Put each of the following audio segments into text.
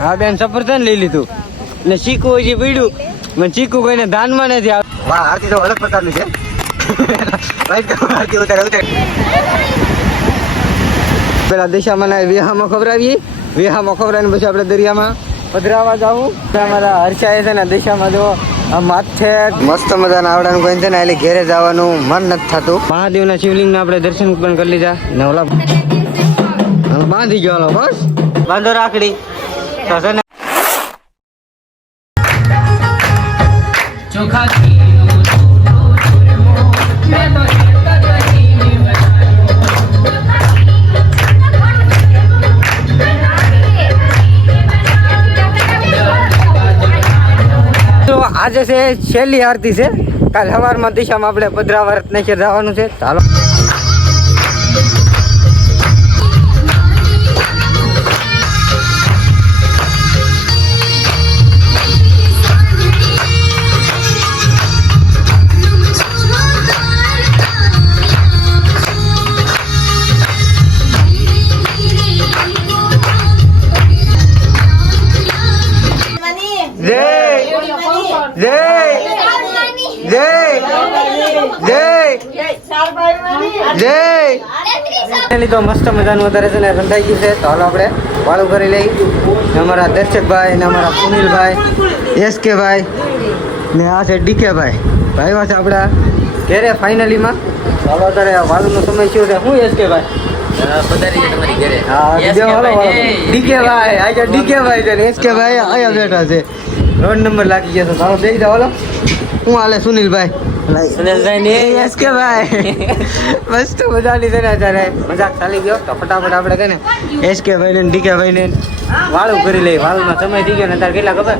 હા બેન સફરજન લઈ લીધું ને ચીકુ હજી પીડ્યું મને ચીકુ કોઈને દાનમાં નથી આવ્યું. વાહ આરતી તો અલગ પ્રકારની છે. આરતી ઉતારે પેલા દિશામાં વિહામાં ખવડાવીએ, વિહામાં ખવડાવીને પછી આપણે દરિયામાં પધરાવા જાવું. અમારા હર્ષાએ છે ને દિશામાં જો આ માથે મસ્ત મજાના આવડાનું કોઈ છે ને એટલે ઘેરે જવાનું મન નથી થતું. મહાદેવના શિવલિંગના આપણે દર્શન પણ કરી લીધા ને ઓલા બાંધી ગયો બસ બાંધો રાખડી તો છે ને ચોખા આજે છે છેલ્લી આરતી છે. કાલ સવારમાં દિશામાં આપણે પધરાવા રત્નેશ્વર જવાનું છે. ચાલો તો મસ્ત મજાનું વધારે છે ને રંધાઈ ગયું છે. તો હાલો આપણે વાળું કરી લઈ. અમારા દર્શકભાઈ ને અમારા સુનિલભાઈ, એસકે ભાઈ ને આ છે ડીકે ભાઈ ભાઈ છે આપણા ઘેરે ફાઇનલીમાં. હાલો અત્યારે વાળુંનો સમય શું છે શું એસકે ભાઈ ડીકે ભાઈ આજે ડીકે ભાઈ છે એસકે ભાઈ અહીંયા બેઠા છે. રોડ નંબર લાગી ગયો તો ચાલો જઈ જાઓ. હાલો શું હાલે સુનિલભાઈ? સુનિલભાઈ ને એસકે ભાઈ મસ્ત મજાની છે ને અત્યારે મજાક ચાલી ગયો. તો ફટાફટ આપણે કહીને એસકે ભાઈ ને ડીકે ભાઈ ને વાળું કરી લઈએ. વાળુંનો સમય થઈ ગયો ને અત્યારે કેટલા ખબર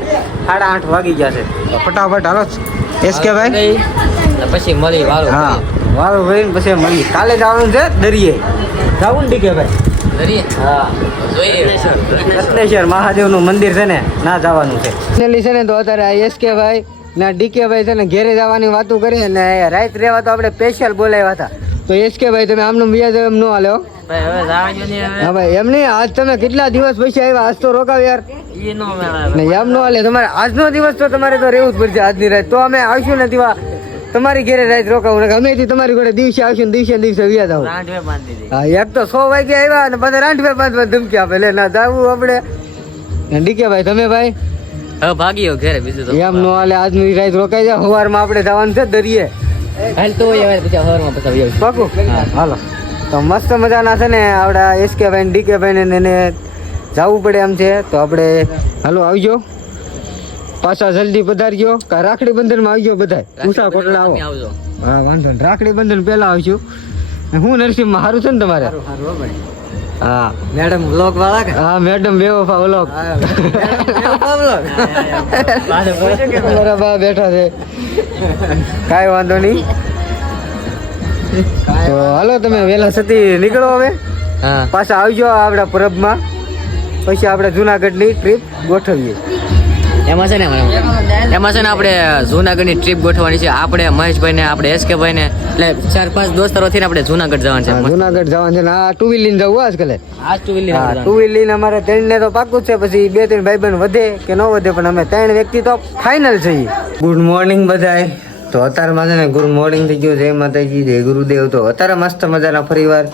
8:30 વાગી ગયા છે. તો ફટાફટ હાલો એસકે ભાઈ પછી મળી વાળું. હા વાળું કરીને પછી મળી. કાલે જવાનું છે દરિયે જવું ને ડીકે ભાઈ? રત્નેશ્વર મહાદેવનું મંદિર છે ને ના જવાનું છે. છે ને તો અત્યારે એસકે ભાઈ ના ડીકે ભાઈ છે ને ઘેરે જવાની વાતો કરી ને રાત રહેવા તો આપણે સ્પેશિયલ બોલાવ્યા હતા. તો એસકે ભાઈ તમે આમનું વ્યાજ એમ ન હાલ્યો? હા ભાઈ એમ નહીં, આજ તમે કેટલા દિવસ પછી આવ્યા, આજ તો રોકાવ યાર. એમ ન હાલે તમારે આજનો દિવસ તો તમારે તો રહેવું જ પડશે આજની રાત. તો અમે આવશું ને તેવા તમારી ઘેરે રાત રોકાવું ને અમે તમારી ઘરે દિવસે આવશું ને દિવસે વ્યાજ આવું. હા એક તો 100 વાગે આવ્યા અને બધા રાંઠવે બાંધવા ધમકી આપે લે ના જવું આપણે. ડીકે ભાઈ તમે ભાઈ ભાગીઓ ઘરે બીજું તો એમ નો હાલે. આજની રાત રોકાઈ જાય, સવારમાં આપણે જવાનું છે દરિયે. હાલ તો પછી સવારમાં પછી પાકું. હાલો તો મસ્ત મજાના છે ને આપડા એસકે ભાઈ ને ડીકે ભાઈ ને એને જવું પડે એમ છે. તો આપણે હાલો આવજો પાછા જલ્દી પધારજો. રાખડી બંધન માં આવજો બધા ઉષા કોટડા આવો. હા વાંધો નહીં, રાખડી બંધન પેલા આવશું. હું નરસિંહ માં સારું છે ને તમારે? હા મેડમ વ્લોગ વાળા કે? હા મેડમ બેવફા વ્લોગ. મારા બા બેઠા છે કાંઈ વાંધો નહીં. તો હાલો તમે વેલા સતી નીકળો હવે. પાછા આવજો આપણા પરબમાં. પછી આપણે જુનાગઢની ટ્રીપ ગોઠવીએ. એમાં છે ને આપણે જુનાગઢની ટ્રીપ ગોઠવવાની છે. આપણે મહેશભાઈ ને આપણે એસકે ભાઈ ને એટલે 4-5 દોસ્તારો થઈને આપણે જુનાગઢ જવાનું છે. જુનાગઢ જવાનું છે ને આ 2 વ્હીલ લઈને જવું આજકાલે. આ 2 વ્હીલ લઈને 2 વ્હીલ લઈને અમારે 3 ને તો પાક્કું છે. પછી 2-3 ભાઈબંધ વધે કે ન વધે પણ અમે 3 વ્યક્તિ તો ફાઇનલ છીએ. ગુડ મોર્નિંગ બધાય. તો અત્યારમાં છે ને ગુડ મોર્નિંગ થઈ ગયું. જય માતાજી જય ગુરુદેવ. તો અત્યારે મસ્ત મજાના ફરીવાર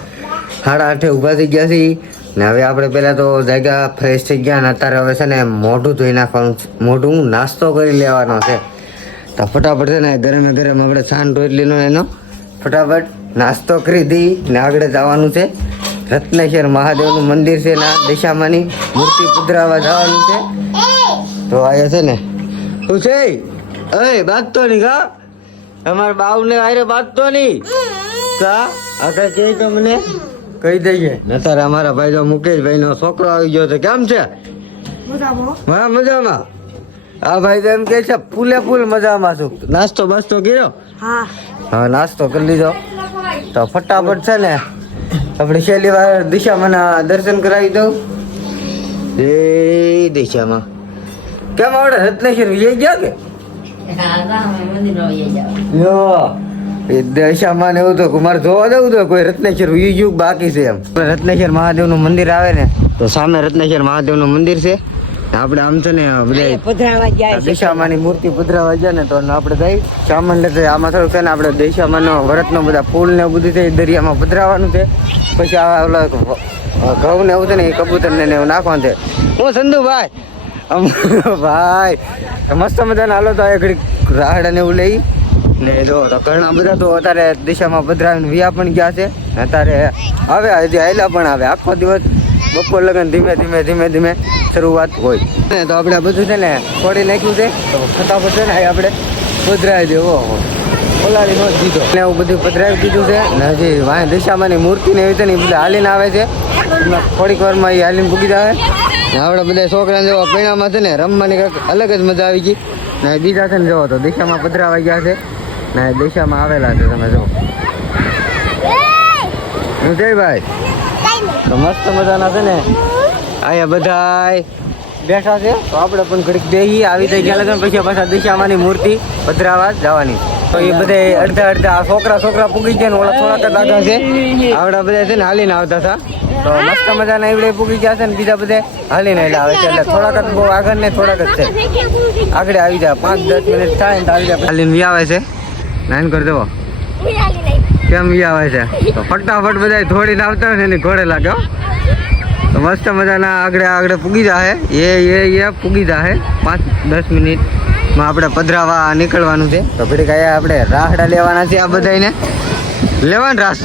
8:30 ઊભા થઈ ગયા છીએ ને હવે આપણે પહેલાં તો જાગ્યા ફ્રેશ થઈ ગયા ને અત્યારે હવે છે ને મોઢું ધોઈ નાખવાનું. મોઢું નાસ્તો કરી લેવાનો છે. તો ફટાફટ છે ને ગરમે ગરમ આપણે છાન રોટલીનો એનો ફટાફટ નાસ્તો કરી દઈ ને આગળ જવાનું છે. રત્નેશ્વર મહાદેવનું મંદિર છે ને દિશામાંની મૂર્તિ પુધરાવા જવાનું છે. તો આયા છે ને શું છે એ બાંધતો નહીં કા અમારા બાવને આરે બાંધતો નહીં કા આગળ કે તમને કહી દઈએ. અત્યારે અમારા ભાઈ તો મુકેશભાઈ નો છોકરો આવી ગયો છે. કેમ છે? મજામાં. હા ભાઈ તો એમ કે છે ફૂલે ફૂલ મજામાં છું. નાસ્તો બાસ્તો કર્યો? હા નાસ્તો કરી લીધો. તો ફટાફટ છે ને આપણે છેલ્લી વાર દિશામાં દર્શન કરાવી દઉં. એ દિશામાં કેમ આવડે રત્નેશ્વર વિજય ગયા કે દશામાં એવું તો મારે જોવા જવું તો કોઈ રત્નેશ્વર યુગ બાકી છે. એમ રત્નેશ્વર મહાદેવ નું મંદિર આવે ને તો સામે રત્નેશ્વર મહાદેવ નું મંદિર છે. આપણે આમ છે ને બધા પધરાવા જાય છે. દિશામાની મૂર્તિ પધરાવા જાય ને તો આપણે જઈ સામાન લેતે આમાં થોડુંક છે ને આપણે દિશામાનો વરતનો બધા ફૂલ ને બધું છે એ દરિયામાં પધરાવાનું છે. પછી આ ઓલા ઘઉં ને એવું છે ને એ કબૂતર ને એવું નાખવાનું છે. હું સંધુભાઈ ભાઈ મસ્ત મજાના હાલો તો આ ઘડી રાહડા ને એવું લઈ ને જો તો ઘણા બધા તો અત્યારે દિશામાં પધરાવીને વિયા પણ ગયા છે. અત્યારે આવે હજી આયલા પણ આવે આખો દિવસ બપોર લગન ધીમે ધીમે શરૂઆત હોય તો આપણે બધું છે ને છોડી નાખ્યું છે. તો ફટાફટ છે ને આપણે પધરાવી દેવો ઓલાડી નો દીધો એટલે એવું બધું પધરાવી દીધું છે ને હજી વાંહે દિશામાંની મૂર્તિ ને એવી છે ને એ બધા હાલીને આવે છે. થોડીક વારમાં એ હાલીને પૂગી જાય. આપણે બધા છોકરાને જેવા પૈણામાં છે ને રમવાની કંઈક અલગ જ મજા આવી ગઈ. ને બીજા છે ને જુઓ તો દિશામાં પધરાવા ગયા છે ને દિશામાં આવેલા છે. તમે જુઓ હું જય ભાઈ તો મસ્ત મજાના છે ને અહીંયા બધા બેઠા છે. તો આપણે પણ ઘડીક બેહી આવી થઈ ગયા લગન પછી પાછા દિશામાંની મૂર્તિ પધરાવા જવાની. તો એ બધા અડધા છોકરા પૂગી ગયા ને ઓલા થોડાક જ આગળ છે. આવડા બધા છે ને હાલીને આવતા હતા. તો મસ્ત મજાના એવડે પૂગી ગયા છે ને બીજા બધા હાલીને આવે છે. એટલે થોડાક જ બહુ આગળ ને થોડાક જ છે આગળ આવી જાય. 5-10 મિનિટ થાય ને આવી જાય હાલીને વી આવે છે. નાન કરી દેવો કેમ વી આવે છે તો ફટાફટ બધા થોડીને આવતા હોય ને એની ઘોડે લાગે. તો મસ્ત મજાના આગળ પૂગી જાય. એ પૂગી જાય 5-10 મિનિટમાં આપણે પધરાવા નીકળવાનું છે. તો ઘડીક અહીંયા આપણે રાહડા લેવાના છે. આ બધાને લેવાનું રાસ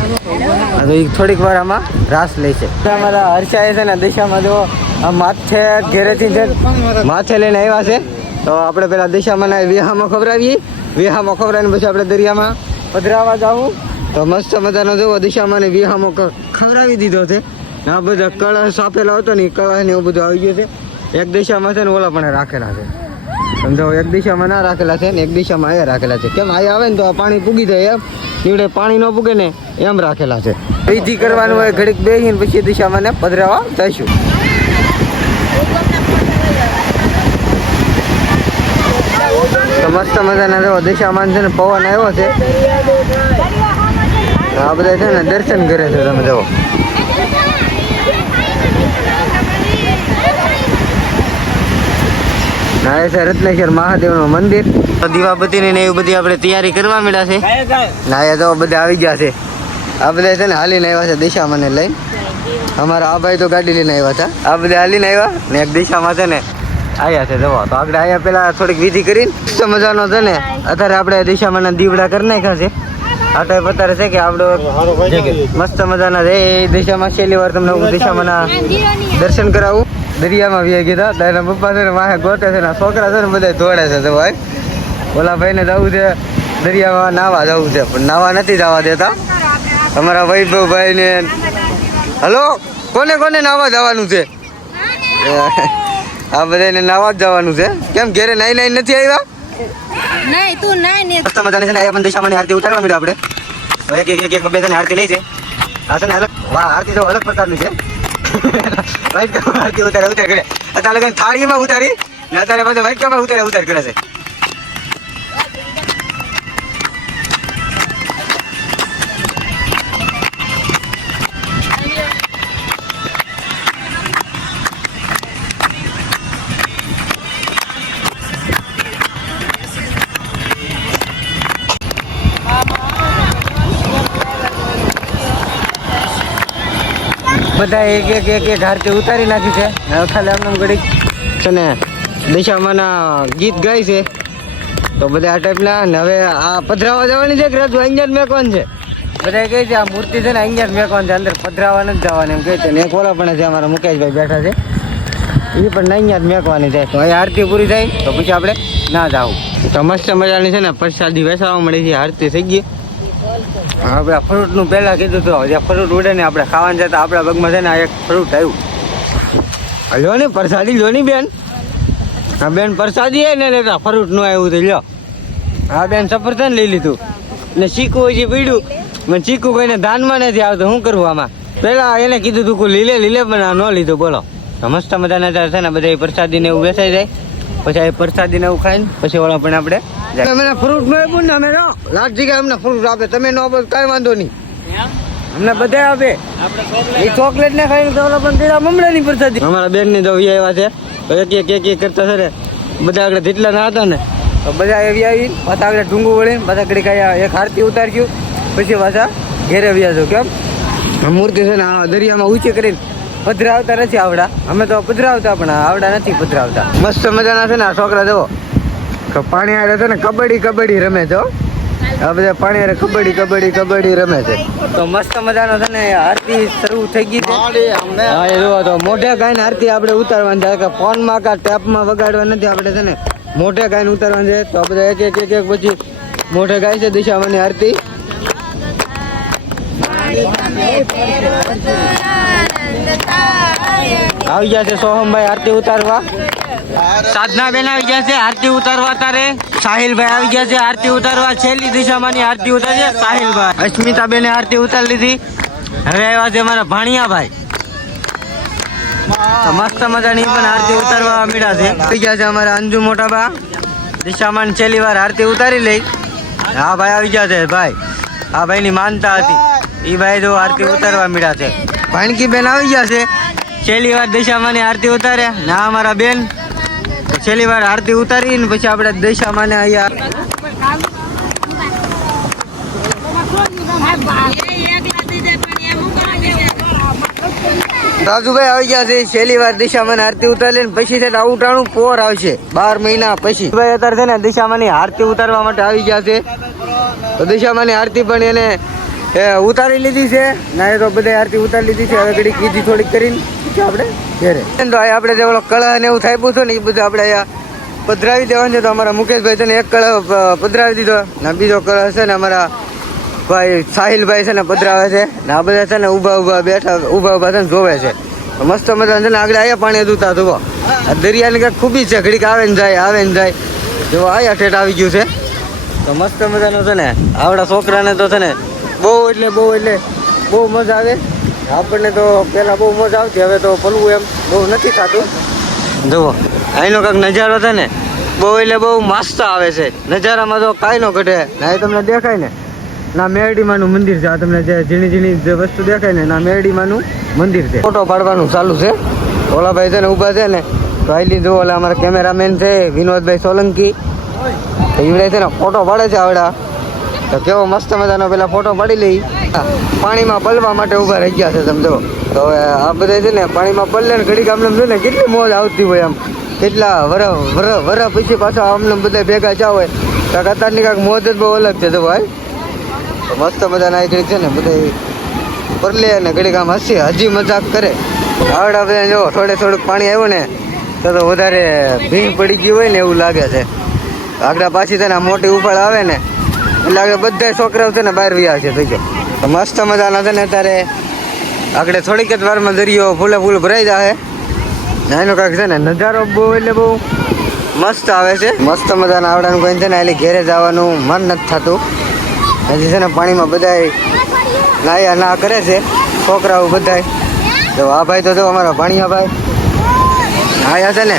તો એ થોડીક વાર આમાં રાસ લે છે. અમારા હર્ષાએ છે ને દિશામાં જો આ માથે ઘેરેથી છે માથે લઈને આવ્યા છે. તો આપણે પેલા દિશામાં વિહામાં ખવડાવીને પછી આપણે દરિયામાં પધરાવા જાવું. તો મસ્ત મજાનો જોવો દિશામાં વિહામાં ખવડાવી દીધો છે. આ બધા કળશ આપેલો હતો ને એ કળશ ને એવું બધું આવી ગયું છે. એક દિશામાં છે ને ઓલા પણ રાખેલા છે. સમજો એક દિશામાં ના રાખેલા છે ને એક દિશામાં અહીંયા રાખેલા છે. કેમ અહીંયા આવે ને તો આ પાણી પૂગી જાય એમ એવડે પાણી ન પૂગે ને એમ રાખેલા છે. વિધિ કરવાનું હોય ઘડીક બેસીને પછી દિશામાં ને પધરાવા જઈશું. તો મસ્ત મજાના જો દિશામાં છે ને પવન આવ્યો છે. આ બધા છે ને દર્શન કરે છે. તમે જુઓ ના છે રત્નેશ્વર મહાદેવનું મંદિર. દીવાબત્તીની ને એવી બધી આપણે તૈયારી કરવા માંડ્યા છે. ના એ તો બધા આવી ગયા છે. આ બધા છે ને હાલીને આવ્યા છે દિશામાં ને લઈને. અમારા આ ભાઈ તો ગાડી લઈને આવ્યા હતા. આ બધા હાલીને આવ્યા ને એક દિશામાં છે ને આવ્યા છે. જવા તો આપણે અહીંયા પેલા થોડીક વિધિ કરીને મસ્ત મજાનો છે ને અત્યારે આપણે દિશામાં દીવડા કરી નાખ્યા છે. આ ટાઈપ અત્યારે છે કે આપણો મસ્ત મજાના છે એ દિશામાં છેલ્લી વાર તમને દિશામાં દર્શન કરાવું. દરિયામાં વી ગયા હતા એના પપ્પા છે ને વાહે ગોતે છે ને છોકરા છે ને બધા દોડે છે. તો ભાઈ ઓલા ભાઈને જવું છે દરિયામાં નાવા જવું છે પણ નાવા નથી જવા દેતા. અમારા વૈભવભાઈ ને હલો કોને નાવા જવાનું છે? આ બધાને નાવા જ જવાનું છે. કેમ ઘેરે નાઈ નથી આવ્યા? નહીં તું નાઈ મસ્ત મજાને છે ને અહીંયા પણ દિશામાં આરતી ઉતારવા માંડ્યા આપણે. એક બે જણ આરતી લઈ છે. આ છે ને અલગ વાહ આરતી તો અલગ પ્રકારની છે. આરતી ઉતાર કરે અત્યારે થાળીમાં ઉતારી ને અત્યારે પાછું વાઇટકામાં ઉતાર કરે છે. બધા એક આરતી ઉતારી નાખી છે. ખાલી આમ ઘડીક છે ને દિશામાંના ગીત ગાય છે. તો બધા આ ટાઈપના ને હવે આ પધરાવા જવાની છે કે રાજુ અહીંયા જ મેકવાનું છે? બધા કહે છે આ મૂર્તિ છે ને અહીંયા જ મેકવાનું છે, અંદર પધરાવા નથી જવાની એમ કહે છે. ને એક ઓલા પણ છે અમારા મુકેશભાઈ બેઠા છે એ પણ અહીંયા જ મેકવાની છે. તો અહીંયા આરતી પૂરી થાય તો પછી આપણે ના જાવું. તો મસ્ત મજાની છે ને પ્રસાદી વેચાવા મળી છે. આરતી થઈ ગઈ. આપણે ફ્રૂટનું પહેલાં કીધું હતું જે ફ્રૂટ ઉડે ને આપણે ખાવાનું જતા આપણા પગમાં છે ને એક ફ્રૂટ આવ્યું. લ્યો ને પ્રસાદી લ્યો ને બેન. હા બેન પ્રસાદી એ ને લેતા ફ્રૂટ નું આવ્યું તો લ્યો. હા બેન સફરજન લઈ લીધું ને ચીકુ હજી પીડ્યું. મને ચીકુ કોઈને દાનમાં નથી આવતું. શું કરવું આમાં? પેલા એને કીધું તું કોઈ લીલે પણ ન લીધું. બોલો મસ્ત મજાના છે ને બધા પ્રસાદી ને એવું વેચાઈ જાય. પછી આ પ્રસાદી ને એવું ખાઈને પછી ઓલા પણ આપણે મને ફ્રૂટ નું આપ્યું ને અમે લાખ જગ્યા અમને ફ્રૂટ આપે. તમે ન આપો કઈ વાંધો નહીં અમને બધા આપે. એ ચોકલેટ ને ખાઈને તો ઓલા પણ તેરા મમડાની પ્રસાદી. અમારા બેન ની તો આવ્યા છે એક કરતા છે ને બધા આગળ જેટલા ના હતા ને તો બધા એવી આવી પાછા આગળ ઢૂંગું વળીને પાછા ઘડી કાંઈ એક આરતી ઉતાર્યું પછી પાછા ઘેરે વ્યાજો કેમ મૂર્તિ છે ને આ દરિયામાં ઊંચી કરીને પધરાવતા નથી આવડા અમે તો પધરાવતા પણ આવડા નથી પધરાવતા મસ્ત મજાના છે ને આ છોકરા જુઓ પાણી આડે છે ને કબડ્ડી રમે છે આ બધા પાણી આડે કબડ્ડી રમે છે તો મસ્ત મજાનો છે ને આરતી શરૂ થઈ ગઈ છે હા એ જોવો તો મોઢે ગાયને આરતી આપણે ઉતારવાની છે કે ફોનમાં કા ટેપમાં વગાડવા નથી આપણે છે ને મોઢે ગાયને ઉતારવાની છે તો બધા એક પછી મોઢે ગાય છે દિશામાંની આરતી આવી ગયા છે સોહમભાઈ આરતી ઉતારવા સાધના બેન આવી ગયા છે આરતી ઉતારવા તારે સાહિલભાઈ આવી ગયા છે આરતી ઉતારવા છેલ્લી દિશામાંની આરતી ઉતારી છે સાહિલભાઈ અસ્મિતા બેને આરતી ઉતારી લીધી હવે આવ્યા છે મારા ભાણિયાભાઈ મસ્ત મજાની પણ આરતી ઉતારવા મળ્યા છે આવી ગયા છે અમારા અંજુ મોટાબા દિશામાં છેલ્લી વાર આરતી ઉતારી લઈ હા ભાઈ આવી ગયા છે ભાઈ આ ભાઈ ની માનતા હતી એ ભાઈ જો આરતી ઉતારવા મળ્યા છે ભાણકી બેન આવી ગયા છે છેલ્લી વાર દિશામાંની આરતી ઉતાર્યા ના અમારા બેન છેલ્લી વાર આરતી ઉતારી ને પછી આપણે દિશામાં અહીંયા રાજુભાઈ આવી ગયા છે છેલ્લી વાર દિશામાં આરતી ઉતારી ને પછી છે આઉટાણું પોર આવશે 12 મહિના પછી ભાઈ અત્યારે છે ને દિશામાંની આરતી ઉતારવા માટે આવી ગયા છે તો દિશામાંની આરતી પણ એને ઉતારી લીધી છે ના એ તો બધા આરતી ઉતારી લીધી છે હવે ઘડી કીધી થોડીક કરીને આપણે ઘેરે તો આપણે જે ઓલો કળા ને એવું થાય પૂછો ને એ બધું આપણે અહીંયા પધરાવી દેવાનું છે તો અમારા મુકેશભાઈ છે ને એક કળા પધરાવી દીધો ને બીજો કળા છે ને અમારા ભાઈ સાહિલભાઈ છે ને પધરાવે છે ને આ બધા છે ને ઊભા છે ને જોવે છે મસ્ત મજા છે ને આગળ અહીંયા પાણી દૂતા જુઓ આ દરિયાની કાંઈક ખૂબી છે ઘડીક આવે ને જાય જો અહીંયા ઠેઠ આવી ગયું છે તો મસ્ત મજાનું છે ને આવડા છોકરાને તો છે ને બહુ મજા આવે આપણને તો પહેલાં બહુ મજા આવતી હવે તો પલવું એમ બહુ નથી થતું જુઓ અહીંનો કાંઈક નજારો છે ને બહુ મસ્ત આવે છે નજારામાં તો કાંઈ ન ઘટે ના એ તમને દેખાય ને ના મેરડીમાનું મંદિર છે આ તમને જે ઝીણી જે વસ્તુ દેખાય ને ના મેરડીમાનું મંદિર છે ફોટો પાડવાનું ચાલુ છે ઓલાભાઈ છે ને ઊભા છે ને તો આટલી જુઓ ઓલા અમારા કેમેરામેન છે વિનોદભાઈ સોલંકી તો ઈવડે છે ને ફોટો પાડે છે આવડા તો કેવો મસ્ત મજાનો પેલા ફોટો પાડી લઈ પાણીમાં પલવા માટે ઊભા રહી ગયા છે સમજો તો હવે આ બધા છે ને પાણીમાં પલલે ને ઘડીક આમને જો ને કેટલી મોજ આવતી હોય આમ કેટલા વર પછી પાછા આમને બધા ભેગા ચા હોય તો અત્યારની કાંઈક મોજ જ બહુ અલગ છે તો ભાઈ તો મસ્ત મજાના ઘડીક છે ને બધા પરલે ને ઘડીક આમ હજી મજાક કરે આવડા બધા જો થોડુંક પાણી આવ્યું ને તો વધારે ભીંગ પડી ગયું હોય ને એવું લાગે છે આગળ પાછી છે ને મોટી ઉફાળ આવે ને એટલે આગળ બધા છોકરાઓ છે ને બહાર વ્યા છે થઈ ગયો મસ્ત મજાના છે ને અત્યારે આગળ થોડીક જ વારમાં દરિયો ફૂલ ભરાઈ જાય એનો કાંઈક છે ને નજારો બહુ મસ્ત આવે છે મસ્ત મજાના આવડાનું કોઈ છે ને એટલે ઘેરે જવાનું મન નથી થતું હજી છે ને પાણીમાં બધાય નાયા ના કરે છે છોકરાઓ બધાય તો આ ભાઈ તો જો અમારા ભાણિયા ભાઈ આયા છે ને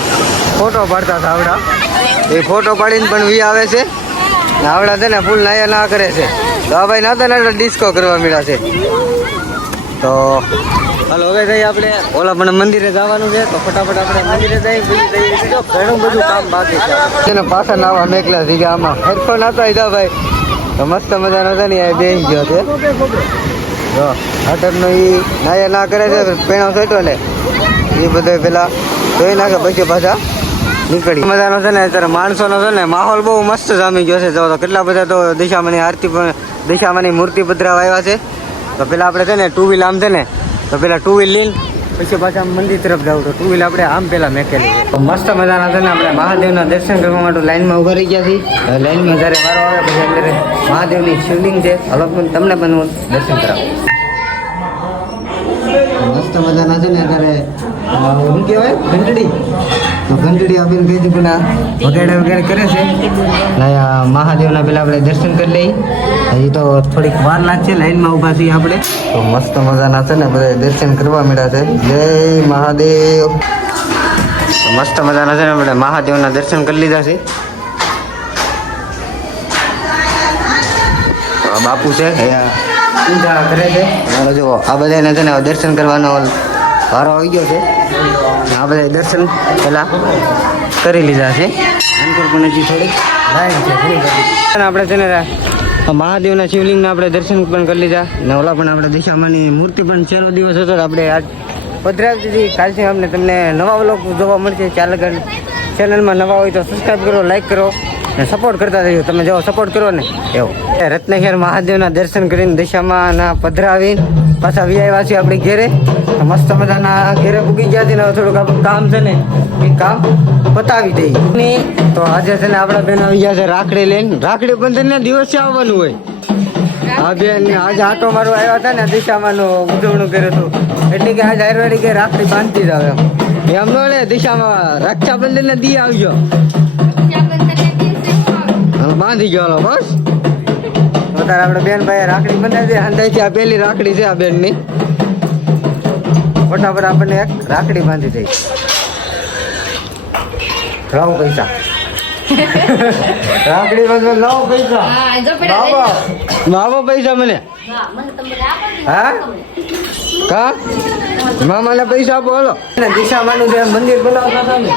ફોટો પાડતા હતા આવડા એ ફોટો પાડીને પણ વી આવે છે આવડા છે ને ફૂલ નાયા ના કરે છે તો આ ભાઈ નાતા ડિસ્કો કરવા મળ્યા છે તો હાલો હવે જઈએ આપણે ઓલા પણ મંદિરે જવાનું છે તો ફટાફટ આપણે મંદિરે જઈએ ઘણું બધું કામ બાકી છે ને પાછા નાવા મેકલા થઈ ગયા આમાં હેરફો નાતા હતા ભાઈ તો મસ્ત મજાનો છે ને એ બેસી ગયો છે જો અટકનો એ નાયા ના કરે છે પેણો છોટ્યો ને એ બધો પેલા ધોઈ નાખે પછી પાછા નીકળી મજાનો છે ને અત્યારે માણસોનો છે ને માહોલ બહુ મસ્ત જામી ગયો છે તો કેટલા બધા તો દિશામાંની આરતી પણ દિશામાંની મૂર્તિ પધરાવા આવ્યા છે તો પેલા આપણે છે ને 2 વ્હીલ આમ છે ને તો પેલા 2 વ્હીલ લઈને પછી પાછા મંદિર તરફ જવું તો 2 વ્હીલ આપણે આમ પેલા મેકેલી તો મસ્ત મજાના છે ને આપણે મહાદેવના દર્શન કરવા માટે લાઈનમાં ઉભા રહી ગયા છીએ લાઈનમાં જ્યારે વારો આવે પછી અંદર મહાદેવની શિવલિંગ છે હવે તમને પણ હું દર્શન કરાવું મસ્ત મજાના છે ને અત્યારે શું કહેવાય ઘંટડી તો ઘંટડી આપીને કહી દીધું વગેરે કરે છે મહાદેવના પેલા આપણે દર્શન કરી લઈ હજી તો થોડીક વાર લાગશે લાઈનમાં ઊભા છીએ આપણે તો મસ્ત મજાના છે ને બધા દર્શન કરવા મળ્યા છે જય મહાદેવ મસ્ત મજાના છે ને આપણે મહાદેવના દર્શન કરી લીધા છે બાપુ છે પૂજા કરે છે જો આ બધાને છે ને દર્શન કરવાનો વારો આવી ગયો છે આ બધા દર્શન પહેલા કરી લીધા છે અંકુર પણ હજી થોડીક લાઈન છે આપણે છે ને મહાદેવના શિવલિંગના આપણે દર્શન પણ કરી લીધા ને ઓલા પણ આપણે દિશામાંની મૂર્તિ પણ છેલ્લો દિવસ હતો તો આપણે આજ પધરાવી દીધી. કાલથી અમને તમને નવા વ્લોગ જોવા મળશે. ચાલગર ચેનલમાં નવા હોય તો સબસ્ક્રાઈબ કરો, લાઈક કરો ને સપોર્ટ કરતા રહેજો. તમે જેવો સપોર્ટ કરો ને એવો. રત્નેશ્વર મહાદેવના દર્શન કરીને દિશામાં પધરાવીને પાછા આવ્યા છીએ આપણી ઘેરે. મસ્ત મજાના ઘેરે પૂગી ગયા છે ને થોડુંક આપણું કામ છે ને એ કામ પતાવી દઈએ. તો આજે છે ને આપણા બેન આવી ગયા છે રાખડી લઈને. રાખડી બંધનના દિવસે આવવાનું હોય. હા બેન આજે આટો મારો આવ્યા હતા ને દિશામાં ઉજવણું કર્યું હતું એટલે કે આજે આયુર્વેદિક રાખડી બાંધતી જ આવે એમ નો ને દિશામાં રક્ષાબંધન ને દી આવજો બાંધી ગયો બસ. અત્યારે આપણે બેન ભાઈ રાખડી બંધાવી દે. અંદાજથી આ પહેલી રાખડી છે આ બેન ની. ફટાફટ આપણને એક રાખડી બાંધી દઈ. લાવો પૈસા રાખડી બાંધવા લાવો પૈસા. બાબો પૈસા મને હા કા મામાને પૈસા આપો હાલો. દિશામાનું જે મંદિર બનાવતા હતા ને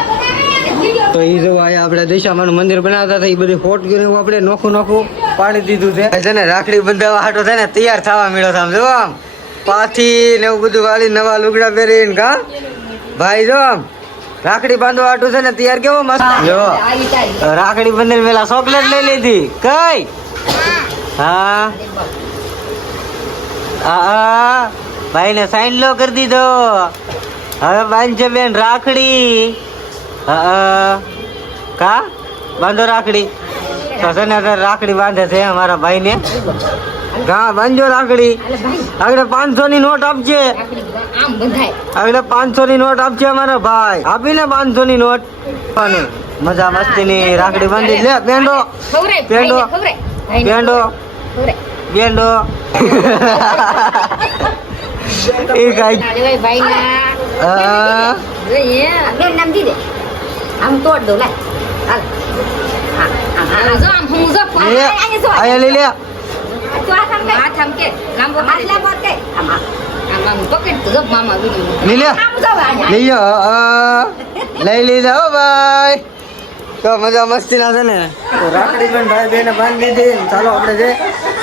તો એ જો આપણે દિશામાનું મંદિર બનાવતા હતા એ બધી ફોટ કર્યું આપણે નોખું પાડી દીધું છે ને. રાખડી બંધાવા હાટો થાય ને તૈયાર થવા મળ્યો આમ જો આમ પાથી ને એવું બધું વાળી નવા લુગડા પહેરીને કા ભાઈ જો આમ રાખડી બાંધવા હાટું છે ને તૈયાર કેવો મસ્ત. જો રાખડી બંધન પેલા ચોકલેટ લઈ લીધી કઈ હા હા ભાઈ ને સાઈન લો કરી દીધો. હવે બાંધશે બેન રાખડી. કા બાંધો રાખડી તો છે ને રાખડી બાંધે છે અમારા ભાઈ ને. હા બાંધો રાખડી. આગળ 500 ની નોટ આપજે. આગળ 500 ની નોટ આપજે અમારા ભાઈ. આપીને 500 ની નોટ મજા મસ્તી ની રાખડી બાંધી લે. પેંડો પેંડો પેંડો પેંડો એ કઈ લઈ લે. લઈ લીધા હો ભાઈ. તો મજા મસ્તી ના છે ને તો રાખડી પણ ભાઈ બેને બાંધી દીધી. ચાલો આપણે જે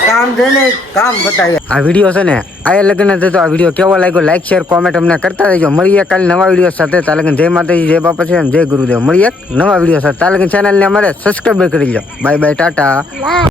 કામ છે ને કામ બતાવીએ. આ વિડીયો છે ને આ લગ્ન હતો. આ વિડીયો કેવો લાગ્યો લાઈક શેર કોમેન્ટ અમને કરતા રહેજો. મળીએ કાલે નવા વિડીયો સાથે. તાલગન જય માતાજી, જય બાપા છે, જય ગુરુદેવ. મળીએ નવા વિડીયો સાથે. તાલગન ચેનલને અમારે સબસ્ક્રાઈબ કરી લો. Bye bye Tata.